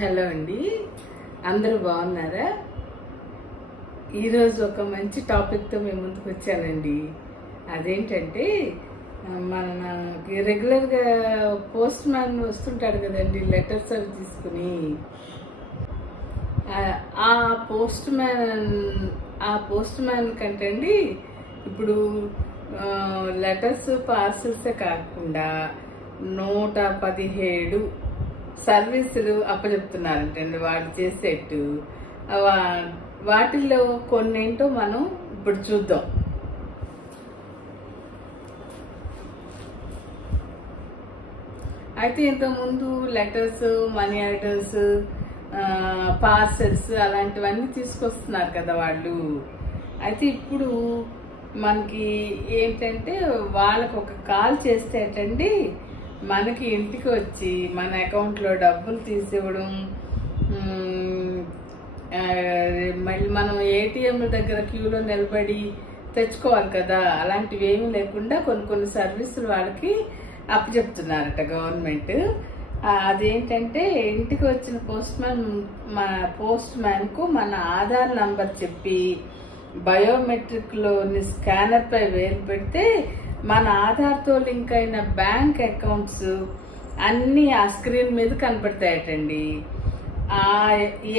Hello అండి, అందరూ బాగున్నారా? ఈరోజు ఒక మంచి టాపిక్తో మేము ముందుకు వచ్చానండి. అదేంటంటే మనకి రెగ్యులర్గా పోస్ట్ మ్యాన్ వస్తుంటాడు కదండి, లెటర్స్ అవి తీసుకుని. ఆ పోస్ట్ మ్యాన్ కంటే అండి ఇప్పుడు లెటర్స్ పార్సల్సే కాకుండా 117 సర్వీసులు అప్పచెప్తున్నారంటండి వాళ్ళు చేసేట్టు. వాటిల్లో కొన్నేంటో మనం ఇప్పుడు చూద్దాం. అయితే ఇంతకుముందు లెటర్స్, మనీ ఆర్డర్స్, పార్సల్స్ అలాంటివన్నీ తీసుకొస్తున్నారు కదా వాళ్ళు. అయితే ఇప్పుడు మనకి ఏంటంటే వాళ్ళకు ఒక కాల్ చేస్తే ఏంటండి మనకి ఇంటికి వచ్చి మన అకౌంట్లో డబ్బులు తీసివ్వడం, మళ్ళీ మనం ఏటీఎం దగ్గర క్యూలో నిలబడి తెచ్చుకోవాలి కదా, అలాంటివి ఏమీ లేకుండా కొన్ని సర్వీసులు వాళ్ళకి అప్పచెప్తున్నారట గవర్నమెంట్. అదేంటంటే ఇంటికి వచ్చిన పోస్ట్ మ్యాన్ కు మన ఆధార్ నంబర్ చెప్పి బయోమెట్రిక్ లోని స్కానర్ పై వేలు పెడితే మన ఆధార్తో లింక్ అయిన బ్యాంక్ అకౌంట్స్ అన్ని ఆ స్క్రీన్ మీద కనపడతాయటండి.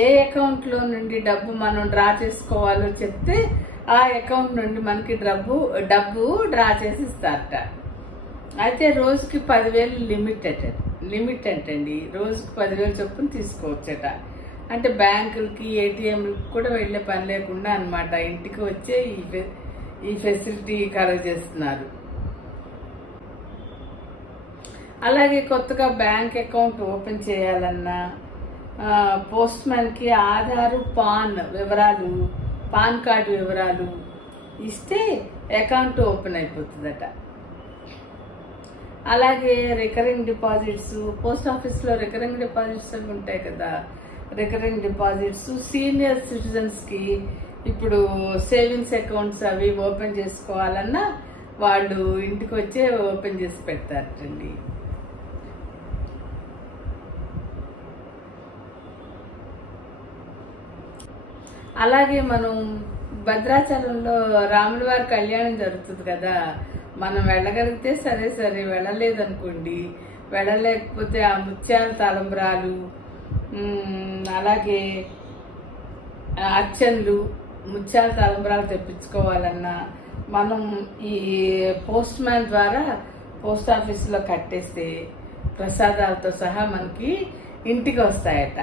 ఏ అకౌంట్ లో నుండి డబ్బు మనం డ్రా చేసుకోవాలో చెప్తే ఆ అకౌంట్ నుండి మనకి డబ్బు డ్రా చేసి ఇస్తారట. అయితే రోజుకి 10,000 లిమిట్ అంటండి. రోజుకి 10,000 చొప్పున తీసుకోవచ్చట. అంటే బ్యాంకులకి, ఏటీఎంలకి కూడా వెళ్లే పని లేకుండా అన్నమాట, ఇంటికి వచ్చే ఈ ఫెసిలిటీ కలగజేస్తున్నారు. అలాగే కొత్తగా బ్యాంక్ అకౌంట్ ఓపెన్ చేయాలన్నా పోస్ట్ మ్యాన్ కి ఆధారు, పాన్ కార్డు వివరాలు ఇస్తే అకౌంట్ ఓపెన్ అయిపోతుందట. అలాగే రికరింగ్ డిపాజిట్స్, పోస్ట్ ఆఫీస్ లో రికరింగ్ డిపాజిట్స్ అవి ఉంటాయి కదా, రికరింగ్ డిపాజిట్స్ సీనియర్ సిటిజన్స్ కి ఇప్పుడు సేవింగ్స్ అకౌంట్స్ అవి ఓపెన్ చేసుకోవాలన్నా వాళ్ళు ఇంటికి వచ్చే ఓపెన్ చేసి పెడతారటండి. అలాగే మనం భద్రాచలంలో రాముల వారి కళ్యాణం జరుగుతుంది కదా, మనం వెళ్ళగలిగితే సరే, వెళ్ళలేదనుకోండి, వెళ్ళలేకపోతే ఆ ముత్యాల తలంబ్రాలు, అలాగే అర్చనలు, ముత్యాల తలంబ్రాలు తెప్పించుకోవాలన్నా మనం ఈ పోస్ట్ మ్యాన్ ద్వారా పోస్ట్ ఆఫీసులో కట్టేస్తే ప్రసాదాలతో సహా మనకి ఇంటికి వస్తాయట.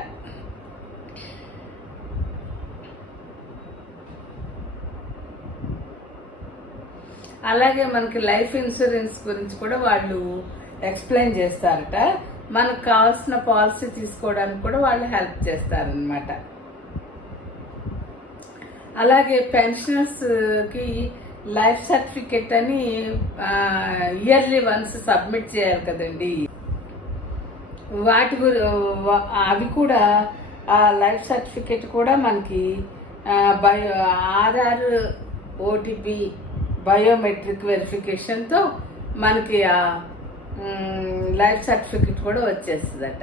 అలాగే మనకి లైఫ్ ఇన్సూరెన్స్ గురించి కూడా వాళ్ళు ఎక్స్ప్లెయిన్ చేస్తారట. మనకు కావాల్సిన పాలసీ తీసుకోవడానికి కూడా వాళ్ళు హెల్ప్ చేస్తారనమాట. అలాగే పెన్షనర్స్ కి లైఫ్ సర్టిఫికెట్ అని ఇయర్లీ వన్స్ సబ్మిట్ చేయాలి కదండి. అవి కూడా ఆ లైఫ్ సర్టిఫికెట్ కూడా మనకి ఆధార్, ఓటీపీ, బయోమెట్రిక్ వెరిఫికేషన్ తో మనకి ఆ లైఫ్ సర్టిఫికెట్ కూడా వచ్చేస్తుందట.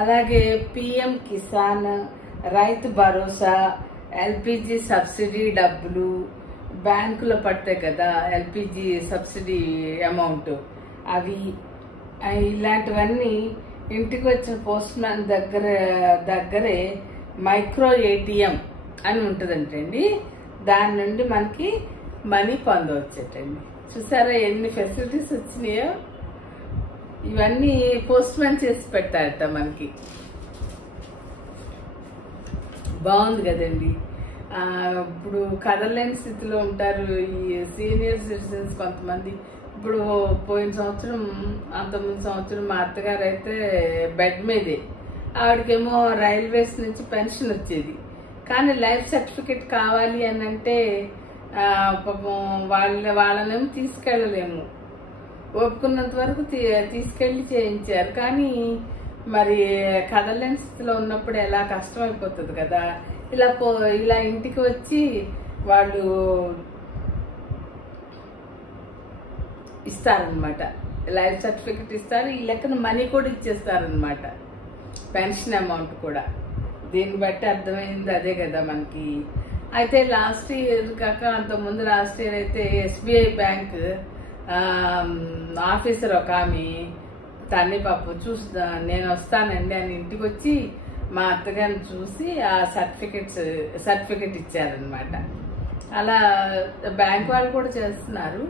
అలాగే PM Kisan, Rythu Bharosa, LPG subsidy డబ్బులు బ్యాంకులో పడతాయి కదా, ఎల్పిజి సబ్సిడీ అమౌంట్, అవి ఇలాంటివన్నీ ఇంటికి వచ్చిన పోస్ట్ మ్యాన్ దగ్గరే మైక్రో ఏటీఎం అని ఉంటుందంటండి. దాని నుండి మనకి మనీ పొందవచ్చటండి. చూసారా ఎన్ని ఫెసిలిటీస్ వచ్చినాయో. ఇవన్నీ పోస్ట్ మ్యాన్ చేసి పెడతారట మనకి. బాగుంది కదండి. ఇప్పుడు కదలలేని స్థితిలో ఉంటారు ఈ సీనియర్ సిటిజన్స్ కొంతమంది. ఇప్పుడు పోయిన సంవత్సరం, అంతకుముందు సంవత్సరం మా అత్తగారు అయితే బెడ్ మీదే, ఆవిడకేమో రైల్వేస్ నుంచి పెన్షన్ వచ్చేది. కానీ లైఫ్ సర్టిఫికెట్ కావాలి అని అంటే వాళ్ళనేమో తీసుకెళ్ళలేము, ఒప్పుకున్నంత వరకు తీసుకెళ్లి చేయించారు. కానీ మరి కదలలేని స్థితిలో ఉన్నప్పుడు ఎలా కష్టమైపోతుంది కదా. ఇలా ఇంటికి వచ్చి వాళ్ళు ఇస్తారనమాట. లైఫ్ సర్టిఫికెట్ ఇస్తారు, ఈ లెక్కన మనీ కూడా ఇచ్చేస్తారనమాట, పెన్షన్ అమౌంట్ కూడా. దీన్ని బట్టి అర్థమైంది అదే కదా మనకి. అయితే లాస్ట్ ఇయర్ కాక అంతకుముందు లాస్ట్ ఇయర్ అయితే SBI బ్యాంక్ ఆఫీసర్ ఒక ఆమె తన్ని పాపం నేను వస్తానండి అని ఇంటికి వచ్చి మా అత్తగారిని చూసి ఆ సర్టిఫికెట్ ఇచ్చారనమాట. అలా బ్యాంక్ వాళ్ళు కూడా చేస్తున్నారు.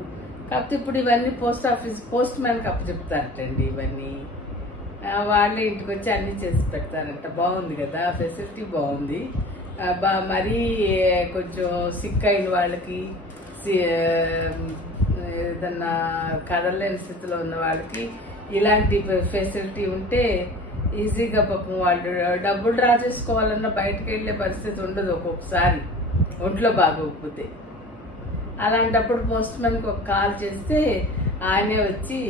కాకపోతే ఇప్పుడు ఇవన్నీ పోస్ట్ మ్యాన్కి అప్పచెప్తారటండి. ఇవన్నీ వాళ్ళే ఇంటికి వచ్చి అన్ని చేసి పెడతారంట. బాగుంది కదా, ఫెసిలిటీ బాగుంది. మరీ కొంచెం సిక్ అయిన వాళ్ళకి, ఏదన్నా కదలలేని స్థితిలో ఉన్న వాళ్ళకి ఇలాంటి ఫెసిలిటీ ఉంటే ఈజీగా పాపం వాళ్ళు డబ్బులు డ్రా చేసుకోవాలన్నా బయటకు వెళ్లే పరిస్థితి ఉండదు ఒక్కొక్కసారి ఒంట్లో బాగోకపోతే. అలాంటప్పుడు పోస్ట్ మ్యాన్కి ఒక కాల్ చేస్తే ఆయనే వచ్చి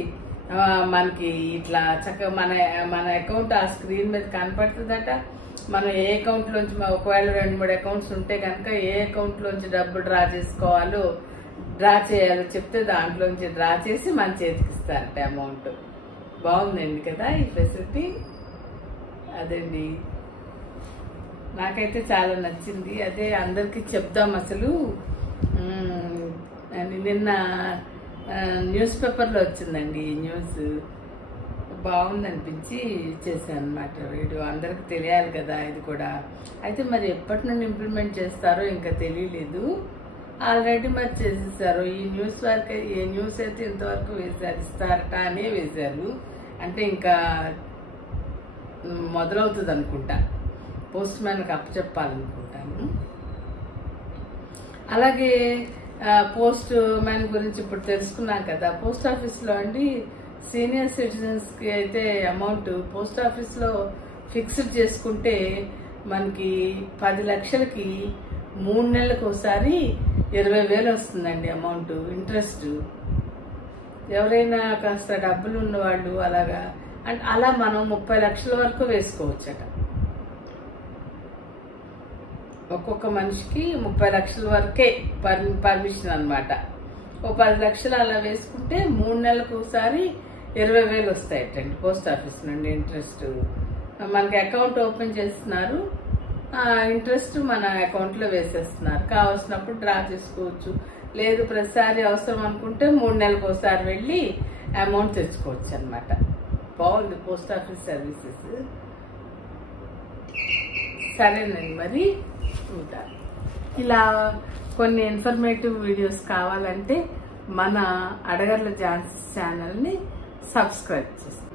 మనకి ఇట్లా చక్కగా మన అకౌంట్ ఆ స్క్రీన్ మీద కనపడుతుందట. మనం ఏ అకౌంట్ లోంచి, ఒకవేళ 2-3 అకౌంట్స్ ఉంటే కనుక ఏ అకౌంట్ లోంచి డబ్బు డ్రా చేయాలో చెప్తే దాంట్లోంచి డ్రా చేసి మన చేతికి ఇస్తారట అమౌంట్. బాగుందండి కదా ఈ ఫెసిలిటీ. అదండి, నాకైతే చాలా నచ్చింది. అదే అందరికి చెప్దాం అసలు. నిన్న న్యూస్ పేపర్లో వచ్చిందండి ఈ న్యూస్, బాగుందనిపించి చేశాను అనమాట వీడియో. అందరికి తెలియాలి కదా ఇది కూడా. అయితే మరి ఎప్పటి నుండి ఇంప్లిమెంట్ చేస్తారో ఇంకా తెలియలేదు. ఆల్రెడీ మరి చేసేసారు. ఈ న్యూస్ అయితే ఇంతవరకు వేశారు, ఇస్తారట అనే వేశారు. అంటే ఇంకా మొదలవుతుంది అనుకుంటా, పోస్ట్ మ్యాన్కి అప్పచెప్పాలనుకుంటాను. అలాగే పోస్ట్ మ్యాన్ గురించి ఇప్పుడు తెలుసుకున్నాం కదా. పోస్ట్ ఆఫీస్లో అండి సీనియర్ సిటిజన్స్కి అయితే అమౌంట్ పోస్ట్ ఆఫీస్లో ఫిక్స్డ్ చేసుకుంటే మనకి 10 లక్షలకి 3 నెలలకు ఒకసారి 20,000 వస్తుందండి అమౌంట్ ఇంట్రెస్ట్. ఎవరైనా కాస్త డబ్బులు ఉన్నవాళ్ళు అలాగా అంటే అలా మనం 30 లక్షల వరకు వేసుకోవచ్చట. ఒక్కొక్క మనిషికి 30 లక్షల వరకే పర్మిషన్ అనమాట. ఓ 10 లక్షలు అలా వేసుకుంటే 3 నెలలకు ఒకసారి 20,000 వస్తాయటండి పోస్ట్ ఆఫీస్ నుండి ఇంట్రెస్ట్. మనకి అకౌంట్ ఓపెన్ చేస్తున్నారు, ఇంట్రెస్ట్ మన అకౌంట్లో వేసేస్తున్నారు. కావాల్సినప్పుడు డ్రా చేసుకోవచ్చు, లేదు ప్రతిసారి అవసరం అనుకుంటే 3 నెలలకు ఒకసారి వెళ్ళి అమౌంట్ తెచ్చుకోవచ్చు అనమాట. బాగుంది పోస్ట్ ఆఫీస్ సర్వీసెస్. సరేనండి, మరి ఉంటాను. ఇలా కొన్ని ఇన్ఫర్మేటివ్ వీడియోస్ కావాలంటే మన అడగర్ల ఝాన్సీ ఛానల్ని సబ్స్క్రైబ్ చేస్తాను.